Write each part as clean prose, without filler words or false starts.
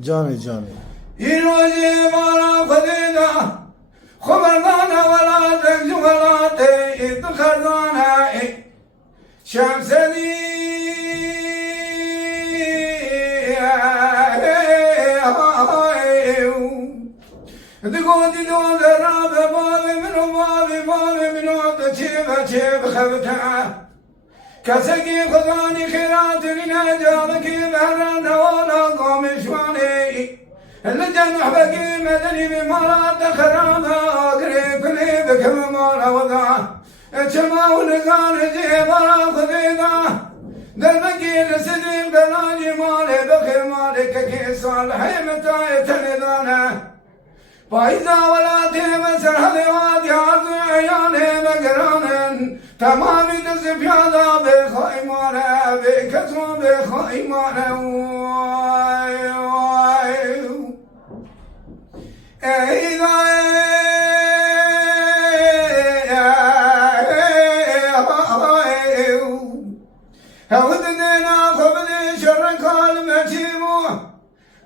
جاني جاني يروجي مالا خدينا خبرنا ولا تنجو ولا تخرنا شمس دي تقول دون راب باب منو تشيب خبتها كسكي خذاني خيرات لنا جابك بهرنا ولا قوم شواني اللجن حبكي مدني بمرات خرابا قريب قريب كمالا وضع اتشما ونقان جيبا خذينا دربكي لسدي بلاجي مالي بخير مالك كي صالحي متى يتندانا فإذا ولا تمسر هذي عياني مقرانا تمامي تزف يادا بخيمانا بكتو بخيمانا هودنا خبدي شر كلمة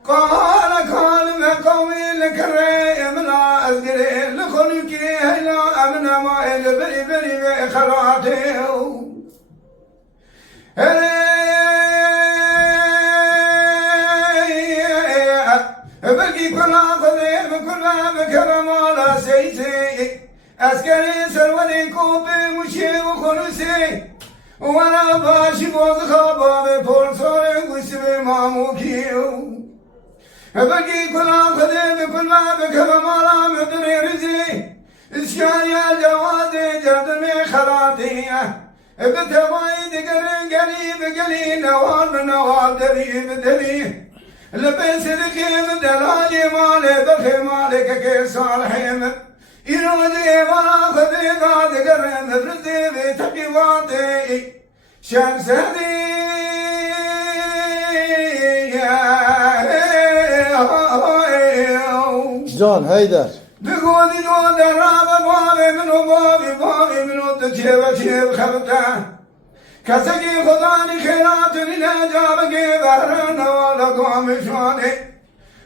قال ما قومي لكريم لا أذكر لخلقي هلا أمنا ما البري بري خراته بقي كل خذيب كل بكرم على سيسي أسكري سروني كوبي مشي وخلصي وانا باشي بوز خابا بفرصوري وسبي ماموكيو بقي كل خذيب كل بكرم على مدري رزي إسكاني الجوادي جردني خراتي بتوايد قريب قلي نوال دري لبس الكيم دلالي مالي بخي مالك كي صالحيم يرودي ما خذي قاد قرم برزي بتقي واتي شمس هدي جان هيدر بقولي دون دراب بابي منو تجيب خبته كسكي خداني خيرات لنا جابكي بهرنا ولا قوم شواني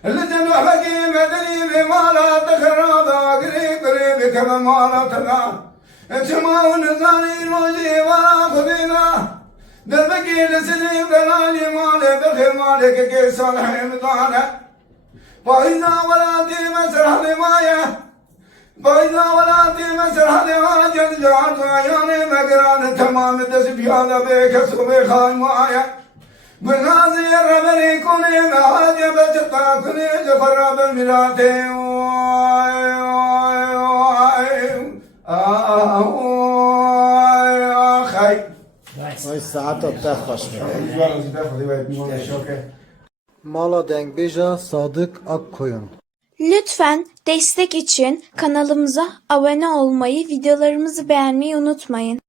اللجن وحبكي مدني بمالا تخرابا قريب كما مالا تبا انتما ونزاني روجي ولا خذينا دربكي لسني بلاني مالي بخير مالك كي صالحي مطانا فإذا ولا تمسر حماية فإذا ولا تمسر حماية جعلت عيوني مقران تمام تسبيانا بك سبي خايماية بالغازي الربني كوني مهاجة بجتا كوني جفر بالمراتي خي وای ساعت تخش Mala Dengbeja Sadık Akkoyun. Lütfen destek için kanalımıza abone olmayı, videolarımızı beğenmeyi unutmayın.